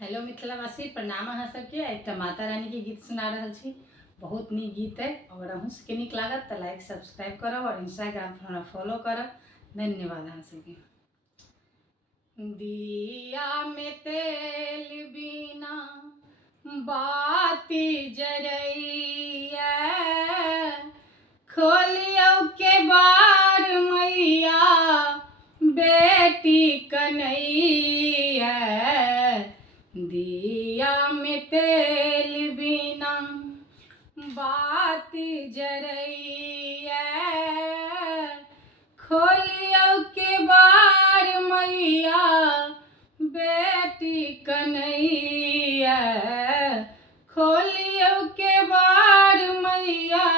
Hello मिथिलावासी, प्रणाम अहाँ सबके। एकटा माता रानी के गीत सुना रहल छी। बहुत नीक गीत है। अगर अहूँ सबके नीक लागत तो लाइक सब्सक्राइब करब और इंस्टाग्राम पर हमरा फॉलो करब। धन्यवाद अहाँ सबके। दिया में तेल बिना बाती जरैया, खोलियो के बार मैया बेटी कन्हैया। दिया में तेल बिना बाती जरैया, खोलियो के बार मैया बेटी कन्हैया। खोलियो के बार मैया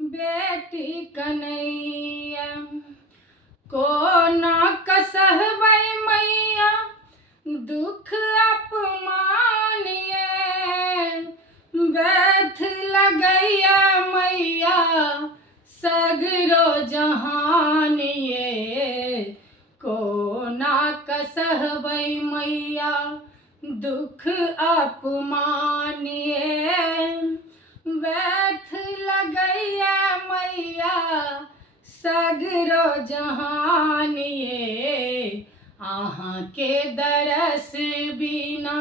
बेटी कन्हैया। कोना कसहबै मैया दुख अपमान ये, व्यथ लगैया मैया सगरो जहान ये। कोना कसहबै मैया दुख अपमान ये, व्यथ लगैया मैया सगरो जहान ये। आहाँ के दरस बिना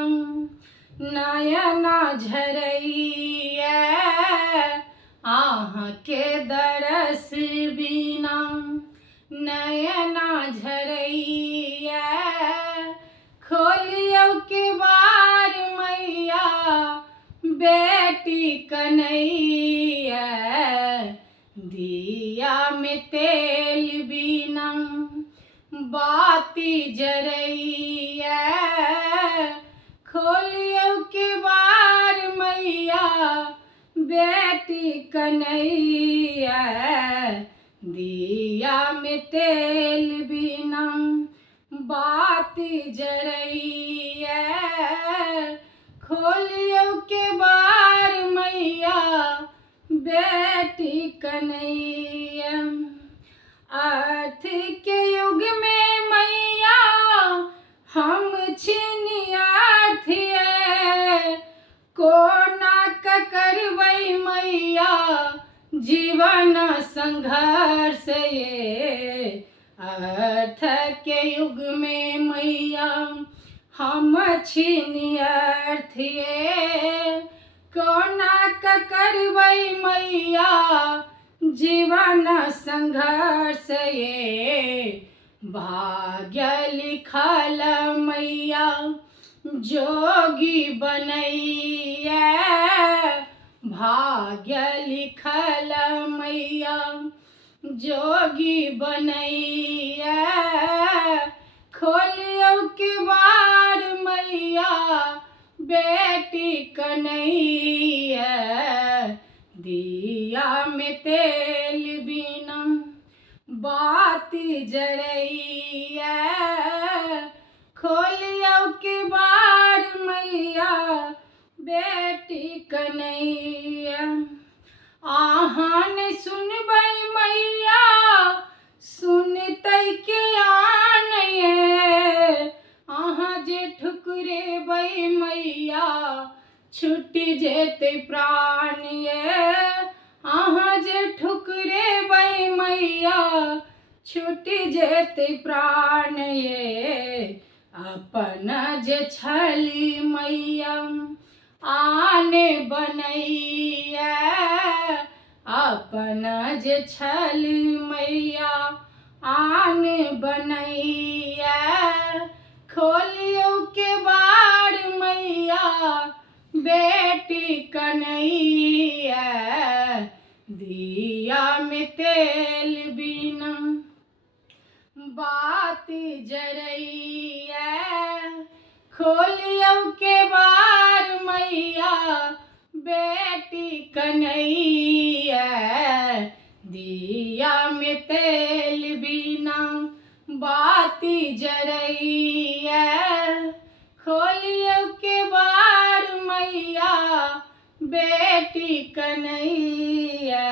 नयना झरैया, आहाँ के दरस बिना नयना झरैया। खोलियो के बार मैया बेटी कन्हैया। दिया में तेल बिना बाती जरैया, खोलियो के बार मैया बेटी कन्हैया। दिया में तेल बिना बाती जरैया, खोलियो के बार मैया बेटी कन्हैया। अर्थ के युग में मैया हम छिनियार्थिए, कोना करबै मैया जीवन संघर्ष ये। अर्थ के युग में मैया हम छिनियार्थिए, कोना करबै मैया जीवन संघर्ष ये। भाग्य लिखल मैया जोगी बनैया, भाग्य लिखल मैया जोगी बनैया। खोलियो के बार मैया बेटी कन्हैया। दिया में तेल बिना बाती जरैया, खोलियो के बार मैया बेटी कन्हैया। आहाँ ने सुनबै मैया सुनतै के आन ये, आहाँ जे ठुकरेबै मैया छुट्टी जेते प्राण ये। आहाँ जे ठुकरेबै मैया छुट्टी जेते प्राण ये। अपन जे छली मैया आने बनैया, अपन जे छली मैया आने बनैया। खोलियो के बार मैया बेटी कन्हैया। दिया में तेल बिना बाती जरैया, खोलियो के बार मैया बेटी कन्हैया। दिया में तेल बिना बाती जरैया, खोलियो के बार मैया बेटी कन्हैया।